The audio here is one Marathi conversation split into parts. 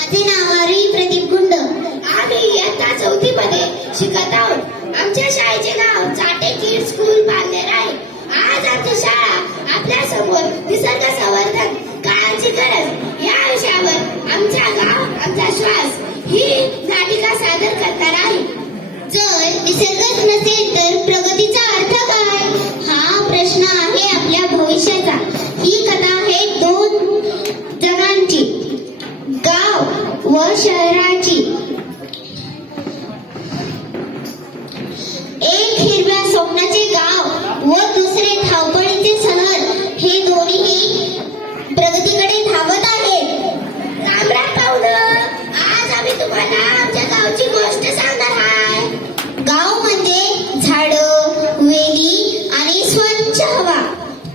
माझे नाव आरुई प्रदीप गुंड. आम्ही इयत्ता 4थी मध्ये शिकत आहोत. आमच्या शाळेचे नाव चाटे किड्स स्कूल पारनेर आहे. आज आमची शाळा आपल्या समोर निसर्ग संवर्धन काळाची गरज या विषयावर आमचा गाव आमचा श्वास ही नाटिका सादर करणार आहे. जर निसर्गच नसेल तर प्रगतीचा अर्थ काय हा प्रश्न आहे आपल्या भविष्याचा. ही कथा आहे दोन जगांची, गाव व शहराची. एक हिरव्या स्वप्नाचे गाव व दुसरे धावपळीचे शहर. हे दोन्ही प्रगतीकडे धावत आहेत. रामराम पाहुणं, आज आम्ही तुम्हाला आमच्या गावची गोष्ट सांगणार आहे. गाव म्हणजे झाडं, वेली आणि स्वच्छ हवा.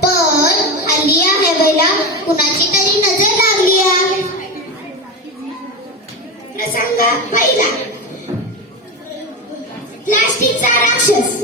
पण हल्ली या हवेला कुणाची तरी नजर लागली आहे. प्रसंग पहिला, प्लास्टिकचा राक्षस.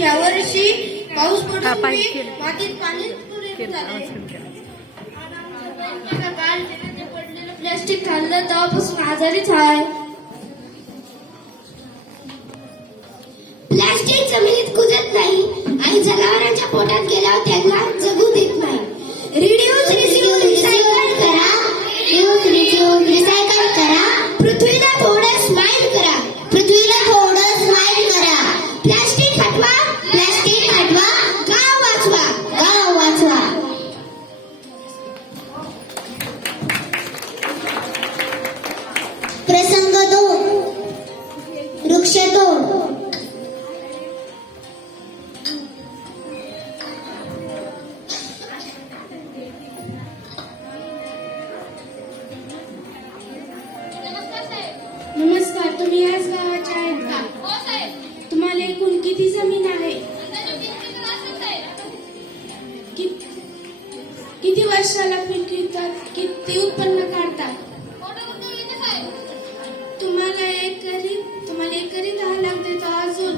यावर्षी पाऊस पडून मातीत पाणी काल पडलेलं प्लास्टिक खाल्लं तेव्हापासून आजारीच आहे. प्लास्टिक जमिनीत कुजत नाही आणि जनावरांच्या पोटात गेल्यावर त्यांना जगू देत नाही. रिड्यूस रिड्यूस रिसायकल करा. रिड्यूस रिड्यूस रिसायकल करा. पृथ्वीला थोडं स्माइल करा. पृथ्वीला थोडं स्माइल करा. प्लास्टिक हटवा. प्लास्टिक हटवा. गाव वाचवा. गाव वाचवा. प्रसंग 2, वृक्षतोड. नमस्कार, तुम्ही याच गावाचे आहेत का? हो साहेब. तुम्हाला एकूण किती जमीन आहे? किती वर्षाला पीक विकतात? किती उत्पन्न काढतात? तुम्हाला एकरी 10 लाख देतो. अजून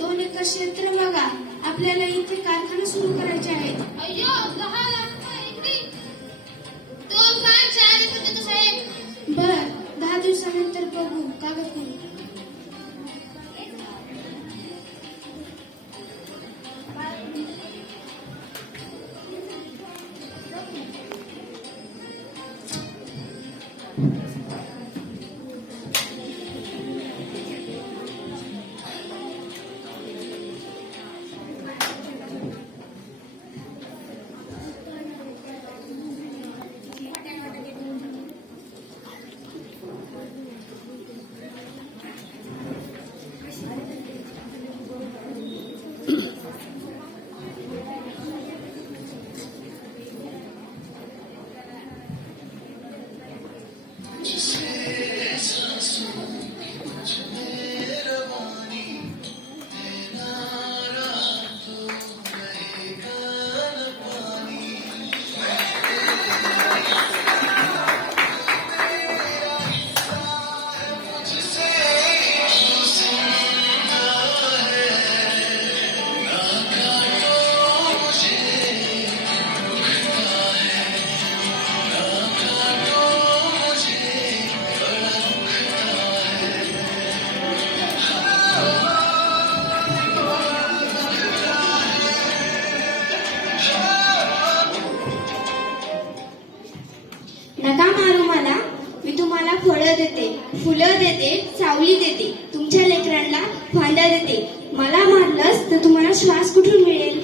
2 एकर क्षेत्र बघा. आपल्याला इथे कारखाना सुरू करायचे आहेत. अय्यो, 10 लाख एकरी. तो काय 4 एकर देतो साहेब. बर, 10 दिवसानंतर बघू. कागद करू. Thank you. फळं देते, फुलं देते, सावली देते, तुमच्या लेकरांना फांद्या देते. मला मारलंस तर तुम्हाला श्वास कुठून मिळेल?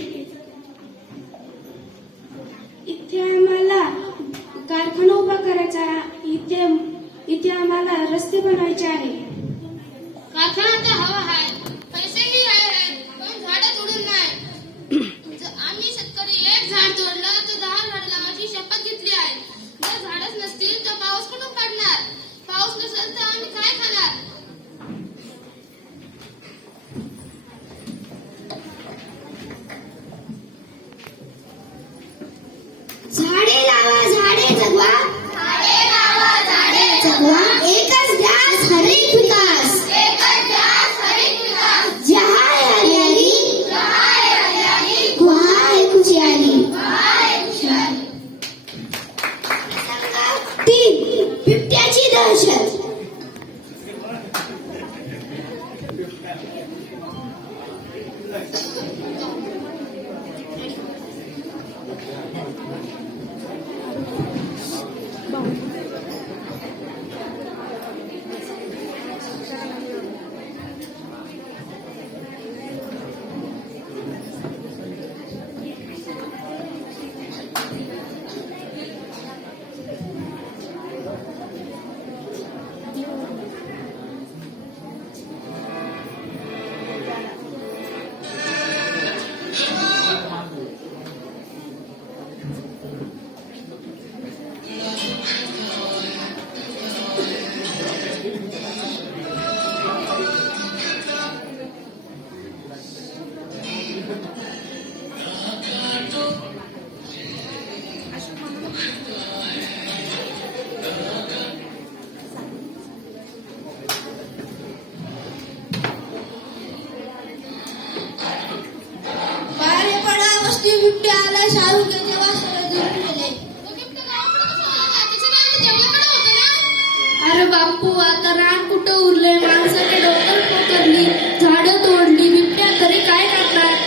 इथे आम्हाला कारखाना उभा करायचा, इथे आम्हाला रस्ते बनवायचे आहे. कारखाना तर हवा आहे, पैसेही आहे, पण झाडं तोडून नाही. आम्ही शेतकरी एक झाड तोडलं तर 10 झाड लावायची शपथ घेतली आहे. जर झाडच नसतील तर पाऊस कुठून पडणार? पाऊस नसेल तर आम्ही काय खाणार? झाडे लावा झाडे जगवा, झाडे लावा झाडे जगवा, एकच ध्यास हरित विकास, एकच ध्यास हरित विकास. जहाँ है हरियाली, जहाँ है हरियाली, वहाँ है खुशहाली, वहाँ है खुशहाली. 3. बिबट्याची दहशत. बिबट्या आला, शाहरुख जेव्हा सगळे गेले. तो बिबट्या गावाकडे कसा आला? त्याच्या रान जंगलाकडे होतं ना? अरे बापू, आता रान कुठं उरले? माणसाने डोंगर पोखरली, झाडं तोडली, बिबट्या तरी काय करणार?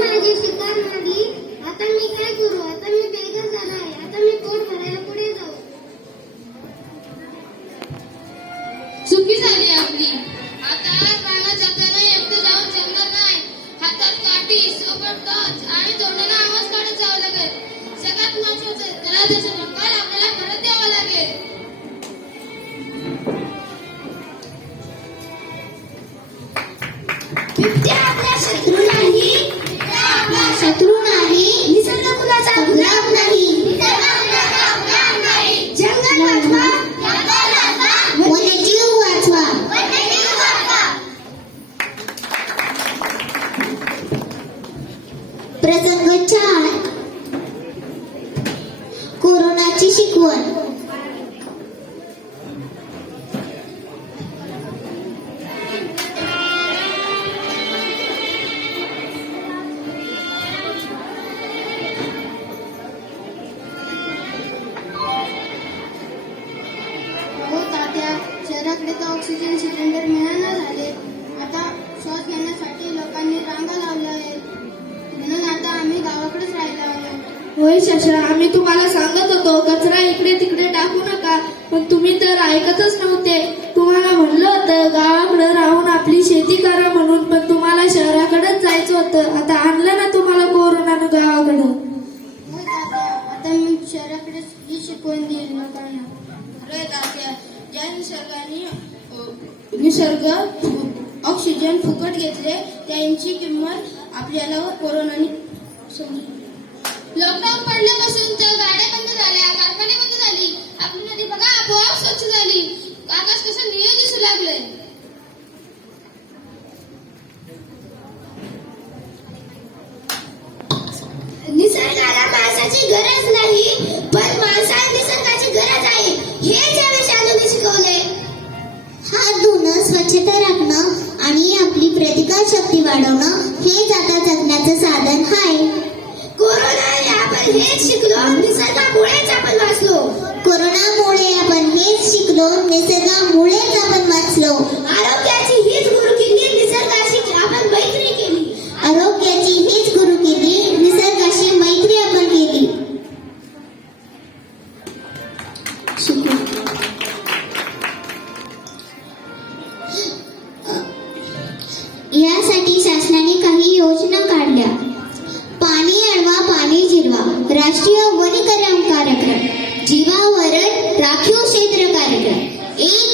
माझी शिकार मारली, आता मी काय करू? आता मी बेघर झाला आहे, आता मी पोट भरायला पुढे जाऊ. चुकी झाली आपली. आता रानात जाताना एकटं जाऊन जमणार नाही. हातात काठी, सोबत टॉर्च आणि तोंडाला आवाज काढत जावं लागेल. सगळ्यात महत्वाचं, त्याला त्याचा नकार आपल्याला परत द्यावा लागेल. बिबट्या आपला शत्रू नाही, शत्रू नाही, निसर्ग कुणाचा गुलाम नाही, जंगल वाचवा, वन्यजीव वाचवा. प्रसंग 4. कोरोनाची शिकवण. शहराकडे तर ऑक्सिजन सिलेंडर मिळाना झाले. आता श्वास घेण्यासाठी लोकांनी रांगा लावल्या आहेत, म्हणून आता आम्ही गावाकडेच राहायला आलो. होय शशा, आम्ही तुम्हाला सांगत होतो कचरा इकडे तिकडे टाकू नका, पण तुम्ही तर ऐकतच नव्हते. तुम्हाला म्हणलं होतं गावाकडे राहून आपली शेती करा म्हणून, पण तुम्हाला शहराकडेच जायचं होतं. आता आणलं ना तुम्हाला कोरोनानं गावाकडं. होय तात्या, आता मी शहराकडेच ही शिकवण देईल लोकांना. अरे तात्या, ज्या निसर्ग ऑक्सिजन फुकट घेतले त्यांची किंमत आपल्याला कोरोनाने समजली. लॉकडाऊन पडल्यापासून तर गाड्या बंद झाल्या, कारखाने बंद झाली, आपली नदी बघा आपोआप स्वच्छ झाली, आकाश कसं निळं दिसू लागलंय. निसर्गाची गरज नाही, पण माणसाला निसर्गाची गरज आहे, हे ज्या विषयाने शिकवले. हात धुणं, स्वच्छता राखणं आणि आपली प्रतिकार शक्ती वाढवणं हेच आता जगण्याचं साधन आहे. कोरोनाने आपण हेच शिकलो, निसर्गामुळेच आपण वाचलो. कोरोनामुळे आपण हेच शिकलो, निसर्गामुळेच आपण वाचलो. आरोग्याची हीच गुरुकिल्ली, निसर्गाशी आपण मैत्री केली. आरोग्याची हीच गुरुकिल्ली, निसर्गाशी मैत्री आपण केली. शिकू. यासाठी शासनाने काही योजना काढल्या. पाणी अडवा पाणी जिरवा राष्ट्रीय वनीकरण कार्यक्रम, जीवावरण राखीव क्षेत्र कार्यक्रम, एक